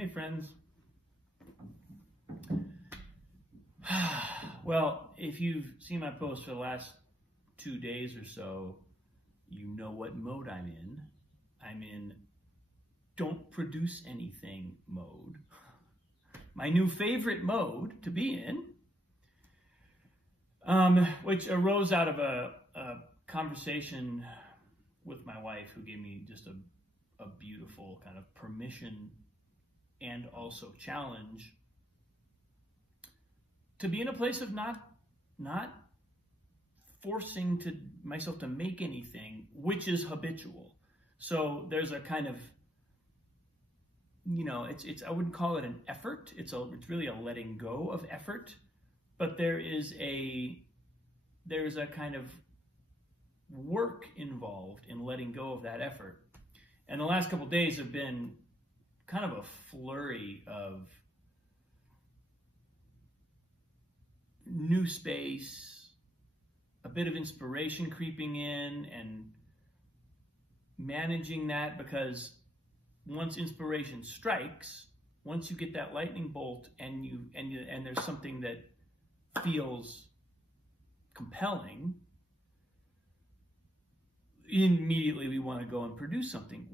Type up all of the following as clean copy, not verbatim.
Hey friends. Well, if you've seen my posts for the last 2 days or so, you know what mode I'm in. I'm in don't produce anything mode. My new favorite mode to be in, which arose out of a conversation with my wife, who gave me just a beautiful kind of permission and also challenge to be in a place of not forcing myself to make anything, which is habitual. So there's a kind of, it's I wouldn't call it an effort. It's really a letting go of effort, but there's a kind of work involved in letting go of that effort. And the last couple of days have been kind of a flurry of new space, a bit of inspiration creeping in, and managing that, because once inspiration strikes, once you get that lightning bolt and there's something that feels compelling, immediately we want to go and produce something,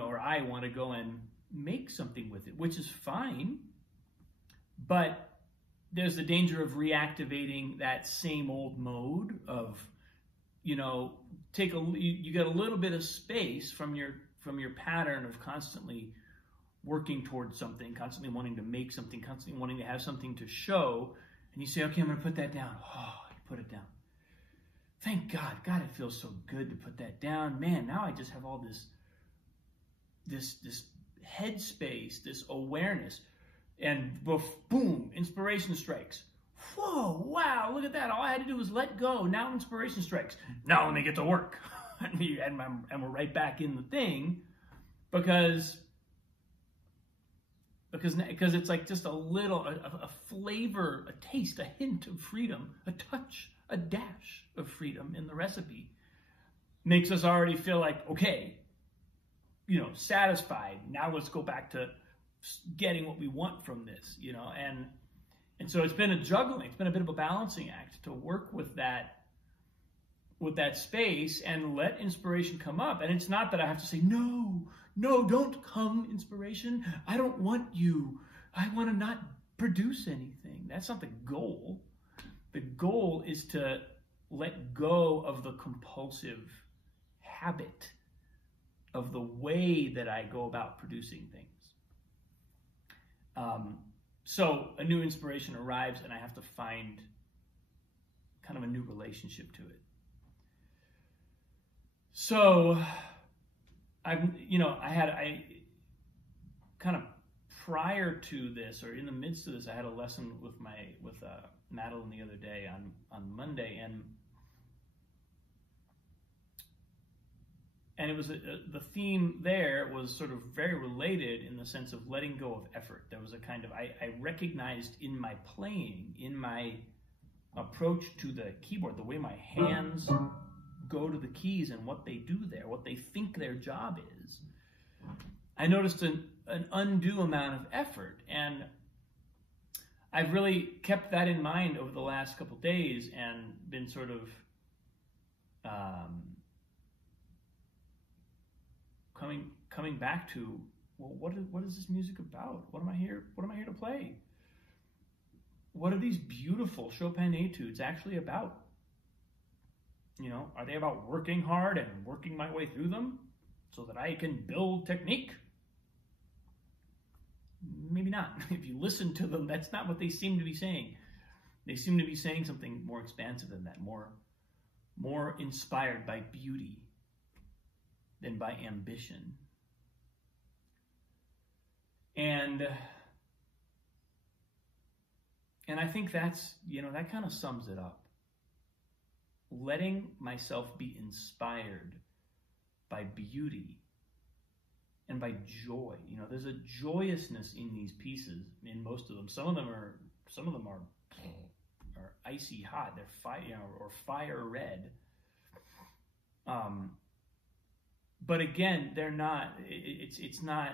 or I want to go and make something with it, which is fine, but there's the danger of reactivating that same old mode of, you get a little bit of space from your pattern of constantly working towards something, constantly wanting to make something, constantly wanting to have something to show, and you say, okay, I'm going to put that down. Oh, I put it down. Thank God. God, it feels so good to put that down. Man, now I just have all this headspace, this awareness, and boom, inspiration strikes. Whoa, wow, look at that. All I had to do was let go. Now inspiration strikes. Now let me get to work. and we're right back in the thing, because it's like just a little, a flavor, a taste, a hint of freedom, a touch, a dash of freedom in the recipe makes us already feel like, okay, satisfied. Now let's go back to getting what we want from this, and so it's been a juggling, it's been a bit of a balancing act to work with that space and let inspiration come up. And it's not that I have to say, no, don't come, inspiration. I don't want you. I want to not produce anything. That's not the goal. The goal is to let go of the compulsive habit of the way that I go about producing things. So a new inspiration arrives, and I have to find kind of a new relationship to it. So I kind of prior to this, or in the midst of this, I had a lesson with Madeline the other day on Monday, and it was the theme there was sort of very related in the sense of letting go of effort. There was a kind of, I recognized in my playing, in my approach to the keyboard, the way my hands go to the keys and what they do there, what they think their job is, I noticed an undue amount of effort. And I've really kept that in mind over the last couple of days and been sort of coming back to, well, what is this music about? What am I here to play? What are these beautiful Chopin etudes actually about? Are they about working hard and working my way through them so that I can build technique? Maybe not. If you listen to them, that's not what they seem to be saying. They seem to be saying something more expansive than that, more inspired by beauty than by ambition. And I think that's, that kind of sums it up. Letting myself be inspired by beauty and by joy. There's a joyousness in these pieces, in most of them. Some of them are icy hot. They're fire, or fire red. But again, they're not. It's not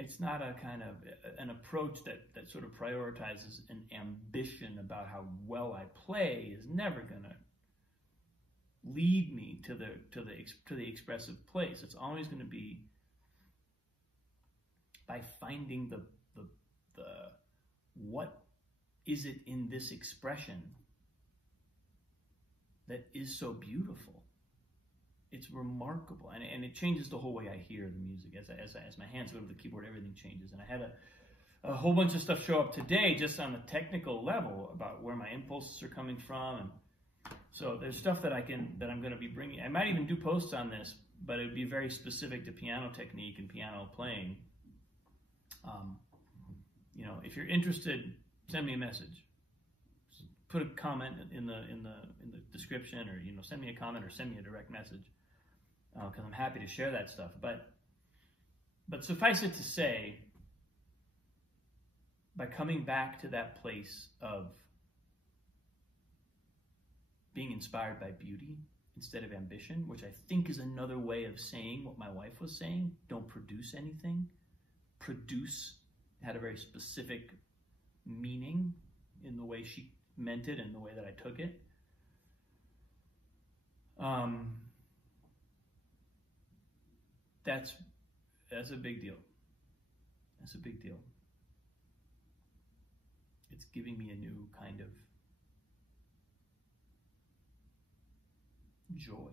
it's not a kind of an approach that sort of prioritizes an ambition about how well I play is never going to lead me to the expressive place. It's always going to be by finding the what is it in this expression that is so beautiful. It's remarkable, and it changes the whole way I hear the music. As my hands go to the keyboard, everything changes. And I had a whole bunch of stuff show up today just on the technical level about where my impulses are coming from, and so there's stuff that I'm going to be bringing. I might even do posts on this, but it would be very specific to piano technique and piano playing. You know, if you're interested, send me a message. Put a comment in the description, or send me a comment or send me a direct message, because I'm happy to share that stuff. But suffice it to say, by coming back to that place of being inspired by beauty instead of ambition, which I think is another way of saying what my wife was saying, don't produce anything. Produce had a very specific meaning in the way she meant it and the way that I took it. That's a big deal. That's a big deal. It's giving me a new kind of joy.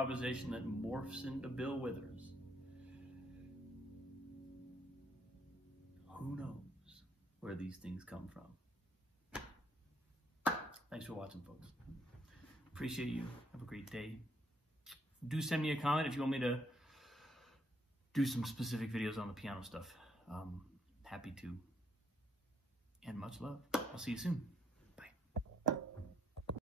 improvisation that morphs into Bill Withers. Who knows where these things come from? Thanks for watching, folks. Appreciate you. Have a great day. Do send me a comment if you want me to do some specific videos on the piano stuff. Happy to. And much love. I'll see you soon.